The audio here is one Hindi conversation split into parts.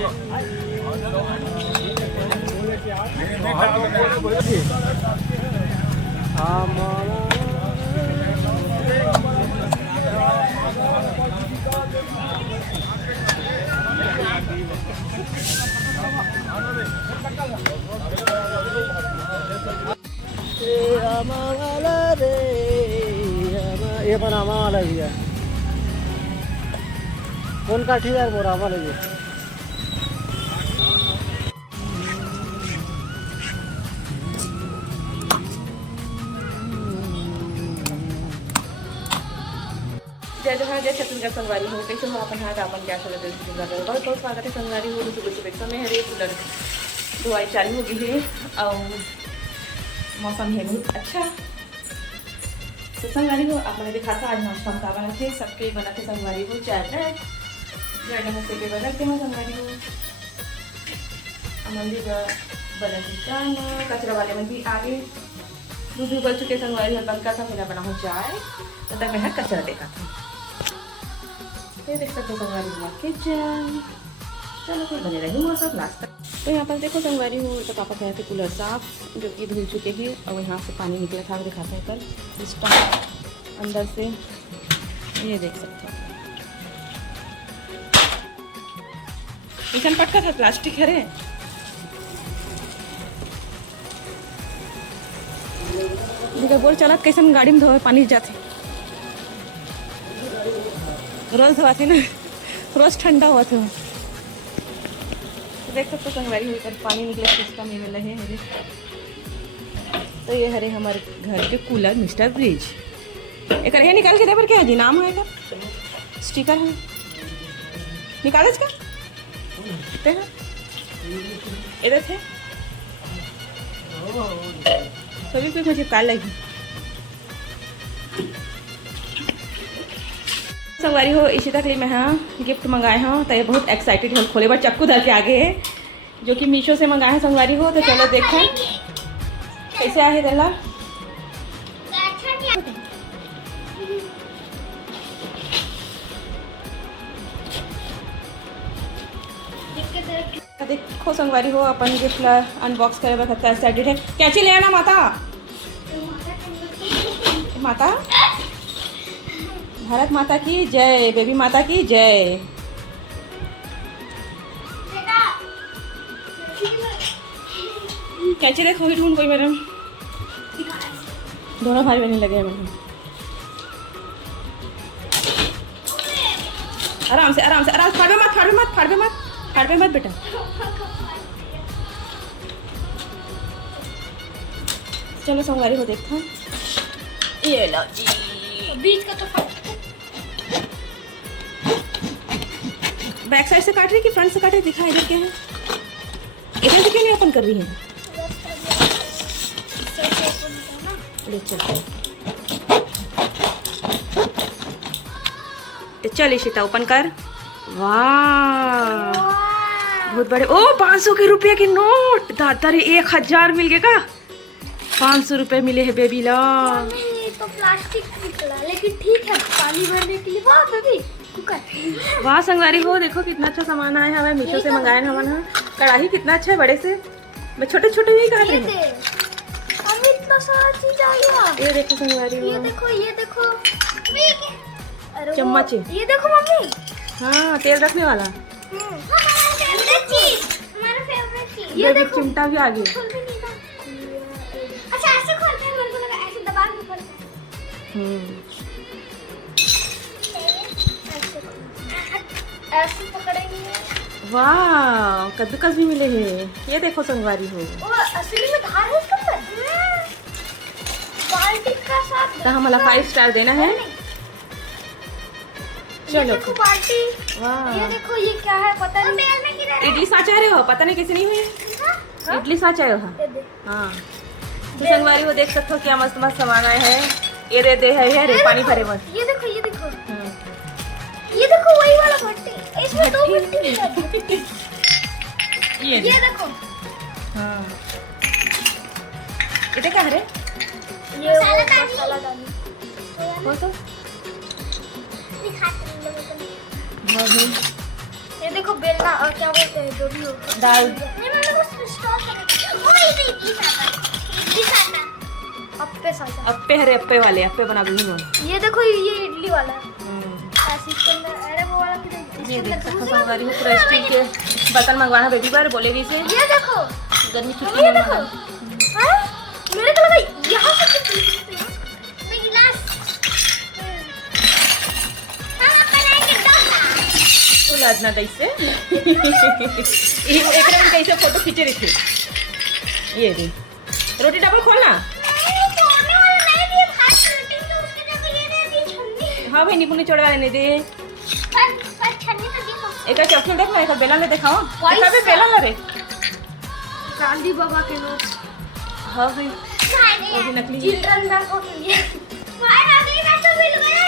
ये पण आम्हाला भी आहे कोण काठीदार मोर आम्हाला भी जय जहाँ जय छत्तीसगढ़ संगवारी हो कैसे हो अपन हाँ अपन क्या चल बहुत बहुत स्वागत है संगवारी हो सुबह सुबह समय है कूलर धोवाई चालू हो गई है और मौसम है बहुत अच्छा। तो संगवारी हो आपने देखा था आज नाश्ता का बना थे सबके बना थे संगवारी हो चाय नमस्ते के बनाते हैं संगवारी हो मंदिर बना थे चाय कचरा वाले में भी आगे दूध उबल चुके संगवारी हो बनका था मेरा बना हो चाय तो तक मैं कचरा देखा था तो देख सकते हो संगवारी हुआ किचन। चलो फिर बने रही मौसम लास्ट तक। तो यहाँ पर देखो संगवारी हो तो पापा कहे थे कूलर साफ जो कि धुल चुके हैं और यहाँ से पानी निकला था दिखाते हैं पर सिस्टम अंदर से ये देख सकते हो मिशन पटका था प्लास्टिक है रे देखो बोल चला कैसे गाड़ी में धोए पानी जाते रोज धोआते ना रोज ठंडा हुआ था तो देख सकते संगवारी हुई पर पानी निकले सिस्टम ये वाला है। तो ये हरे हमारे घर के कूलर मिस्टर ब्रिज एक है निकाल के दे पर क्या जी नाम है स्टिकर है निकाल इसका इधर थे सभी पे मुझे काल लगी संगवारी हो इसी तक लिए मैं हाँ गिफ्ट मंगाए हाँ तो ये बहुत एक्साइटेड है खोले बार चक्कू धर के आगे है जो कि मीशो से मंगाए हैं संगवारी हो। तो चलो देखो कैसे आए दला देखो संगवारी हो अपन गिफ्ट ला अनबॉक्स करे खत्ता एक्साइटेड है कैची ले आना माता माता भारत माता की जय बेबी माता की जय। कैची देखो ढूंढ कोई मैडम दोनों भाई बहन लगे हैं मैडम आराम से आराम से आराम फाड़बे मत बेटा चलो संगवारी हो देखो ये लो जी बीच का तो बैक साइड से काट रही कि फ्रंट से काट रही दिखा इधर क्या है इधर से क्यों नहीं ओपन कर रही है ले चल इशिता ओपन कर वाह बहुत बड़े ओ 500 के रुपये के नोट दादा रे 1000 मिल गए का 500 रुपये मिले हैं बेबी ला तो प्लास्टिक निकला लेकिन ठीक है पानी भरने के लिए वाह बेबी वाह संगवारी हो देखो कितना अच्छा सामान आया है हमें मीशो से मंगाए हमारा कढ़ाई कितना अच्छा है बड़े से मैं छोटे छोटे नहीं काट रही हूँ इतना सारा चीज आ गया ये देखो संगवारी हो ये देखो चम्मच ये देखो मम्मी हाँ तेल रखने वाला ये देखो चिमटा भी आ गया अच्छा ऐसे खोलते हैं मेरे को लगा ऐसे दबा के खोलते हैं ऐसे पकड़ेंगे वाह कद्दूकस भी मिले हैं ये देखो संगवारी हो असली में धार है इसके अंदर बाल्टी का साथ तो हमारा 5 स्टार देना है चलो देखो बाल्टी वाह ये देखो ये क्या है पता नहीं इडली साँच आ रहे हो पता नहीं कैसे नहीं हुई इडली साँच आए हो हाँ तो संगवारी हो देख सकते हो क्या मस्त मस्त सामान आए हैं ये दे है रे पानी भरे मत ये देखो ये देखो वही वाला भट्टी इसमें 2 भट्टी ये देखो हाँ ये क्या है रे ये मसाला दानी वो तो दिखाते हैं वो भी ये ये देखो बेलना और क्या बोलते हैं जो भी हो दाल। नहीं मैंने वो स्टॉल कर ओ ये साटा अप्पे साटा अप्पे हरे अप्पे वाले अप्पे बना दूंगी मैं। ये देखो ये इडली वाला है ऐसे इसके अंदर अरे वो वाला किधर ये देख सकते हो संगवारी हो पूरा स्टील के बर्तन मंगवाना बेबी बार बोलेगी से ये देखो गर्मी छुट्टी ये में देखो मंगाना। हाँ? मेरे को लगा यहाँ से गिलास उलादना कैसे एक रंग कैसे फोटो खींचे रखी ये दे रोटी डबल खोलना। हाँ भाई नींबू निचोड़वा लेने दे। एक चॉकलेट देख ना एक बेला ले दिखाओ White एक बेला ला रे गांधी बाबा के नोट हाँ भाई वो भी नकली है। चिल्ड्रन बैंक ऑफ इंडिया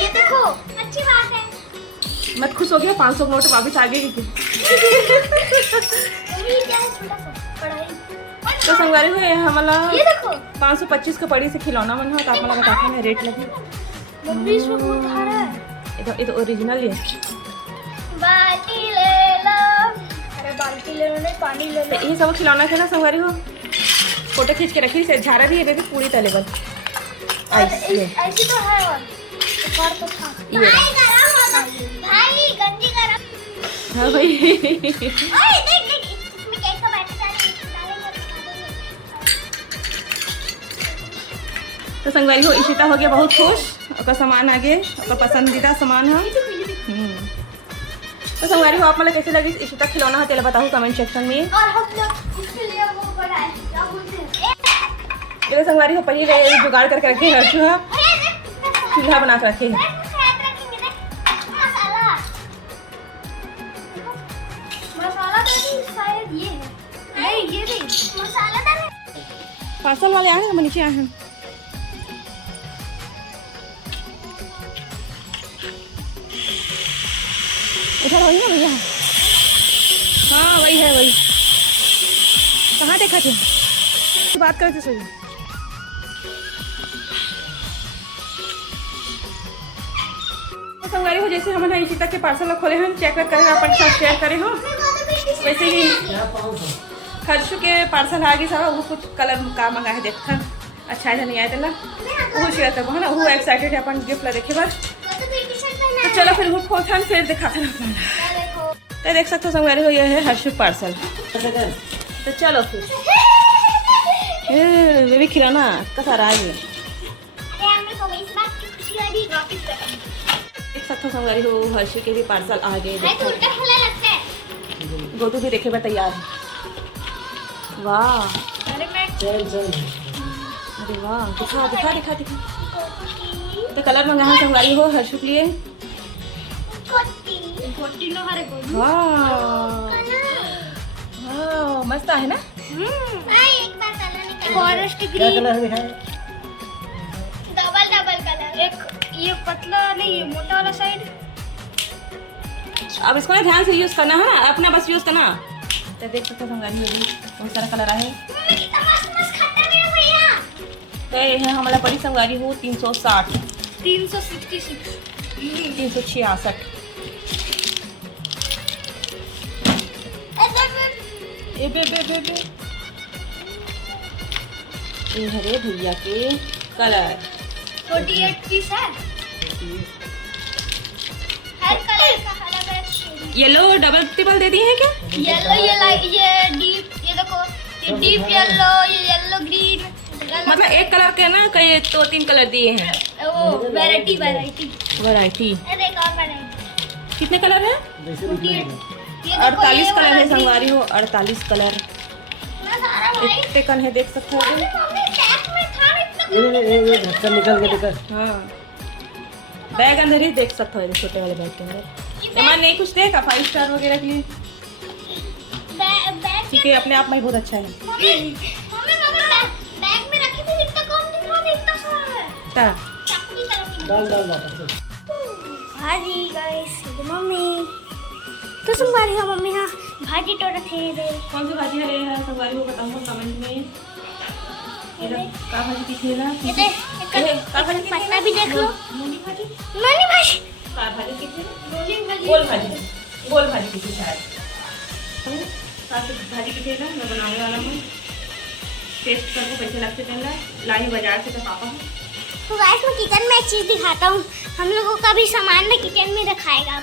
ये देखो अच्छी बात है मैं खुश हो गया 500 नोट वापस आ गई। तो संगवारी हुए हमारा ये देखो 525 का पड़ी से खिलौना मन हो तो आप मला बताते हैं रेट लगी। मम्मी इसमें बहुत खारा है ये तो ओरिजिनल है। बाल्टी ले लो अरे बाल्टी ले लो नहीं पानी ले लो तो ये सब खिलौना थे ना संगवारी हो फोटो खींच के रखी से झारा भी है बेबी पूरी तले बल ऐसी तो है और तो था ये भाई गंजी गरम हाँ भाई ओए देख देख इसमें केक का बैटर डालेंगे तो संगवारी हो इशिता हो गया बहुत खुश और सामान आगे और पसंदीदा सामान है। तो संगवारी हो आप मतलब कैसे लगी इशिता खिलौना है तेरा बताओ कमेंट सेक्शन में। और हम लोग इसके लिए वो बनाए क्या बोलते हैं ये संगवारी हो पहले जुगाड़ करके रखे हैं चूल्हा बना के रखे हैं। मसाला तो शायद ये है नहीं ये भी मसाला था पार्सल वाले आए हैं हम नीचे आए हैं। इधर वही है भैया हाँ वही है वही कहाँ देखा थे बात करते सही। तो संगवारी हो जैसे हमने इशिता के पार्सल खोले हैं चेक वेक करें अपन साथ शेयर करें हो वैसे ही हर्षु के पार्सल आ गए सारा वो कुछ कलर का मंगा है देखा अच्छा है नहीं आया तेला वो शेयर करबो है ना वो एक्साइटेड है अपन गिफ्ट ला देखे बस तो चलो फिर वो खोल फिर दिखाते हैं तो देख सकते हो संगवारी हो ये है हर्षु पार्सल। तो चलो फिर बेबी खिलौना का सारा आ गया देख सकते हो संगवारी हो हर्षु के भी पार्सल आ गए गोटू भी देखे बा तैयार है। वाह अरे वाह दिखा दिखा दिखा दिखा तो कलर मंगा है संगवारी हो हर्षु के लिए। वाह मस्त है ना फॉरेस्ट क्या ग्रीन कलर दिखाए डबल कलर एक ये पतला नहीं ये मोटा वाला साइड अब इसको ना ध्यान से यूज करना है ना अपना बस यूज करना। तो देख सकते हो संगवारी हो बहुत सारा कलर है तो ये है हमारा बड़ी संगवारी हो 360 366 366 ए बे ये हरे भैया के कलर 48 पीस है हर कलर का अलग अलग शेड येलो डबल ट्रिपल दे दिए हैं क्या? येलो ये लाइट ये डीप ये देखो ये डीप येलो ग्रीन मतलब एक कलर के ना कई 2-3 कलर दिए हैं वो वैरायटी वैरायटी। अरे एक और वैरायटी कितने कलर है? 48 कलर है संगवारी हो 48 कलर इतने कन है देख सकते हो। ये ढक्कन निकल के दिखा हाँ बैग अंदर ही देख सकते हो छोटे वाले बैग के अंदर हमारे नहीं कुछ देखा 5 स्टार वगैरह के लिए क्योंकि अपने आप में ही बहुत अच्छा है। ता डाल वापस भाजी गाइस मम्मी तो संगवारी हो मम्मी हाँ भाजी टोटा थे दे कौन सी भाजी है ये संगवारी को बताऊंगा कमेंट में। ये का भाजी दिखेगा ये दे का भाजी पत्ता भी देख लो मूली भाजी नानी भाजी का भाजी कितने मूली भाजी गोल भाजी गोल भाजी की थी शायद। साथ भाजी की थी ना, मैं बनाने वाला हूँ। टेस्ट करके पैसे लगते थे, लाई बाजार से तो पापा। तो गाइस मैं किचन में एक चीज दिखाता हूँ। हम लोगों का भी सामान ना किचन में रखाएगा।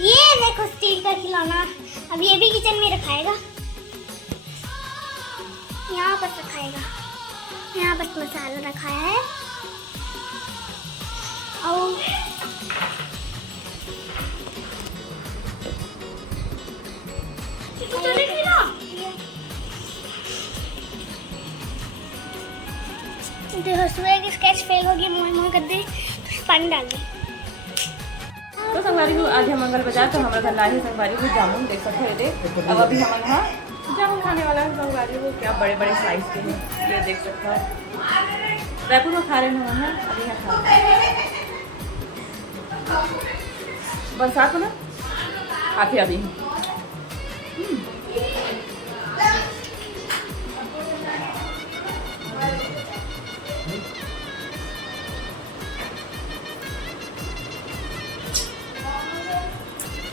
ये देखो स्टील का खिलौना, अब ये भी किचन में रखाएगा। यहाँ पर रखाएगा, यहाँ पर मसाला रखाया है। और देखो सुबह की स्केच फेल होगी, मोह कर दी तो पानी डाल दी। तो संगवारी को आज हम मंगल बाजार, तो हमारा घर लाए संगवारी को जामुन, देख सकते हैं। देख अब अभी हम यहाँ जामुन खाने वाला है। संगवारी को क्या बड़े बड़े साइज के हैं, ये देख सकते हो। रायपुर में खा रहे हैं हम यहाँ, अभी यहाँ खा रहे हैं। बरसात में ना काफी अभी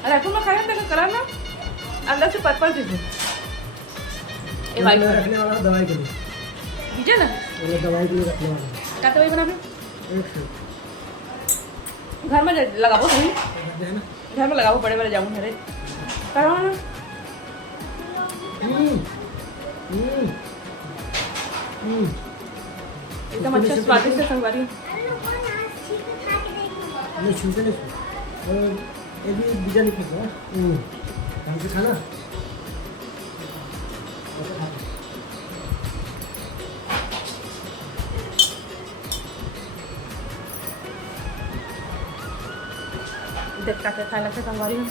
रायपुर में खाया तो करा ना, अंदर से पर्पल दीजिए। ये वाइट रखने वाला दवाई के लिए दीजिए ना, ये दवाई के लिए रखने वाला क्या दवाई बना एक घर में लगाओ सही, है ना। घर में लगाओ बड़े बड़े जामुन हरे करो ना। एकदम अच्छा स्वादिष्ट है संगवारी। नहीं छूटे नहीं, और ये भी बीजा नहीं फेंको। कहाँ से खाना देख का खाने लगता संगवारी में।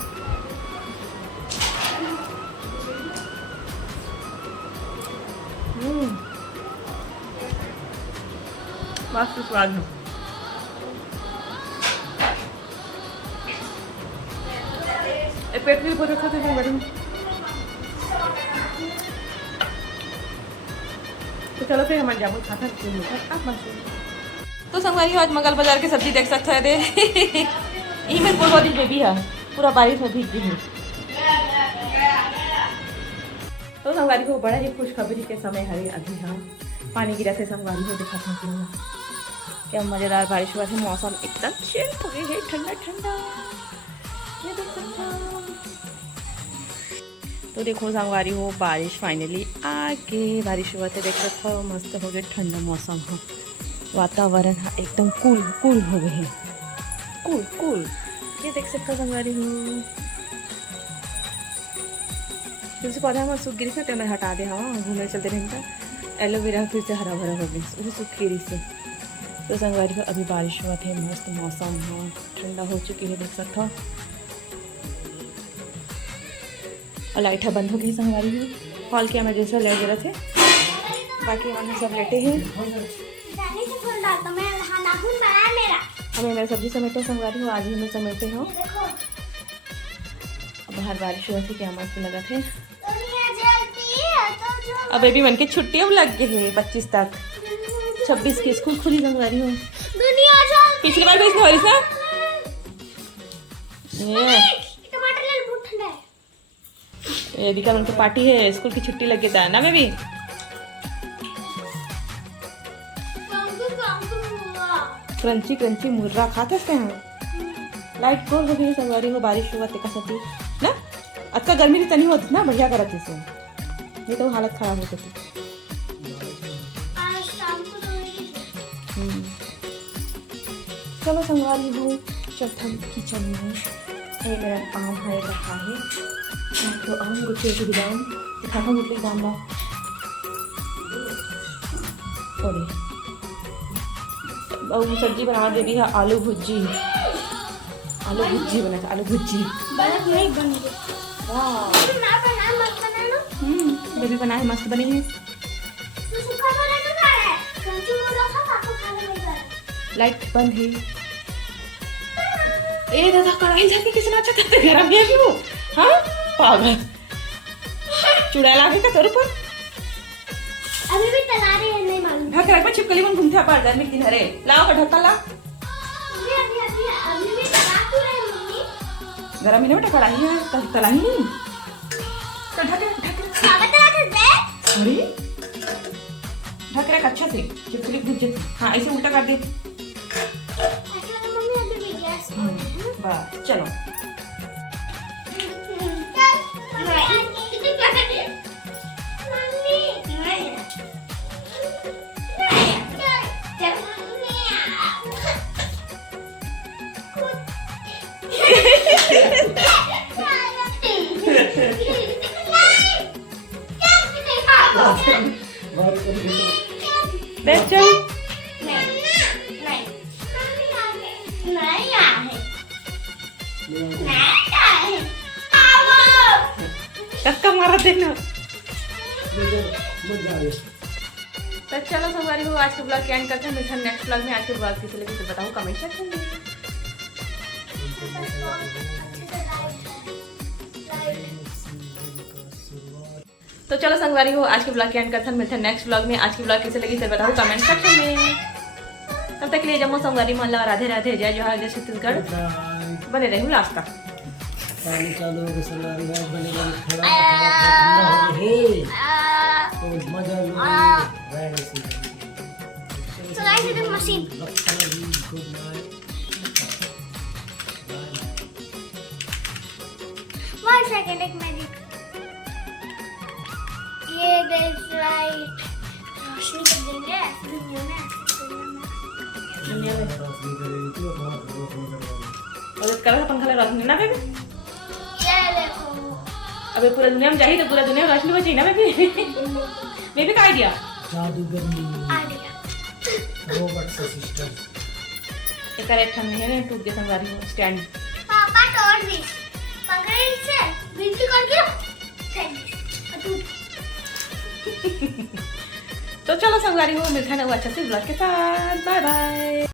मस्त स्वाद है। पेट के लिए बहुत अच्छा था संगवारी में। तो चलो फिर हमारे जामुन खाता है। तो संगवारी आज मंगल बाजार की सब्जी देख सकते हैं। यही मेरी पूरा दिन बेबी है, पूरा बारिश में भीग गई है। तो संगवारी को बड़ा ही खुशखबरी के समय है अभी। हाँ पानी गिरा थे संगवारी को दिखाता हूँ क्या मज़ेदार बारिश हुआ थी। मौसम एकदम चिल हो गई है, ठंडा ठंडा, ये देख सकते हो। तो देखो संगवारी हो बारिश फाइनली आगे, बारिश हुआ थे देख सकते हो। मस्त हो गए, ठंडा मौसम हो, वातावरण एकदम कूल कूल हो गए हैं, कूल कूल। ये देख सकते हो संगवारी हो। तुलसी पौधा हमारे सूख गिरी से मैं हटा दे। हाँ घूमने चलते रहेंगे। एलोवेरा फिर से हरा भरा हो गई, वो सूख गिरी से। तो संगवारी को अभी बारिश हुआ थे, मस्त मौसम हो, ठंडा हो चुकी है देख सकते हो। और लाइट बंद हो गई संगवारी में। हॉल के हमें जैसा लाइट जरा थे, बाकी हमारे सब लेटे हैं। हमें मेरा सब्जी समेटे संगवारी हो, आज ही हमें समेटे हो। बाहर बारिश हुआ थी, क्या मस्त लगा थे। अब बेबी मन के छुट्टी अब लग गई है 25 तक, 26 की स्कूल खुली संगवारी हो। पिछली बार भी इसने बारिश ना ये दिखा उनकी पार्टी है, स्कूल की छुट्टी लग गई था ना बेबी। क्रंची क्रंची मुर्रा खाते हैं। लाइट को हो गई संगवारी हो, बारिश हुआ तेका सती ना। अच्छा गर्मी तो नहीं होती ना, बढ़िया करत से, ये तो हालत खराब होती थी। चलो संगवारी हो चौथा किचन में। ये मेरा आम है रखा है, तो आम गुच्छे के दाम दिखाता गुटले दाम ला और अब सब्जी बना दे दी है। आलू भुजी, आलू भुजी बना, आलू भुजी बेबी बनाए, मस्त बनी है। लाइट बंद है। ए दादा कढ़ाई झाके किसने अच्छा करते गरम है भी वो। हाँ पागल चुड़ा लागे का तोर पर अभी भी तला रहे हैं, नहीं मालूम। ढक रख पर छिपकली बन घूमते पर गर्मी दिन हरे लाओ का ढक्कन ला। अभी भी तला क्यों रहे मम्मी? गरम है बेटा कढ़ाई है तला ही नहीं तो ढक अरे ढक रख अच्छा से चिपकली भूज जाती हाँ ऐसे उल्टा कर दे बस चलो देख चल धक्का मारा देखना तो चलो संगवारी हो आज के ब्लॉग के एंड करते हैं मिलते हैं नेक्स्ट ब्लॉग में आज के ब्लॉग किसी लगे तो बताओ कमेंट सेक्शन में तो चलो संगवारी हो आज के ब्लॉग के एंड करते हैं मिलते हैं नेक्स्ट ब्लॉग में आज की ब्लॉग कैसे लगी तो बताओ कमेंट सेक्शन में तब तक के लिए जम्मू संगवारी मोहल्ला राधे राधे जय जोहार जय छत्तीसगढ़ बने रहूँ लास्ट तक पानी चालू हो गया संगवारी हो बनेगा तो मजा So guys, it is machine. One second, एक magic. ये this light रोशनी कर देंगे दुनिया में और कलर पंखा लगा रोशनी ना बेबी ये देखो अबे पूरा दुनिया में चाहिए तो पूरा दुनिया में रोशनी चाहिए ना बेबी बेबी का आइडिया जादूगरनी आइडिया रोबोट सिस्टम एक करेक्ट हम है टूट के संगवारी हो स्टैंड पापा तोड़ दी पकड़ से बिजली कर दिया फेंक दी तो चलो संगवारी हो मिलते हैं अच्छा से ब्लॉग के साथ बाय बाय।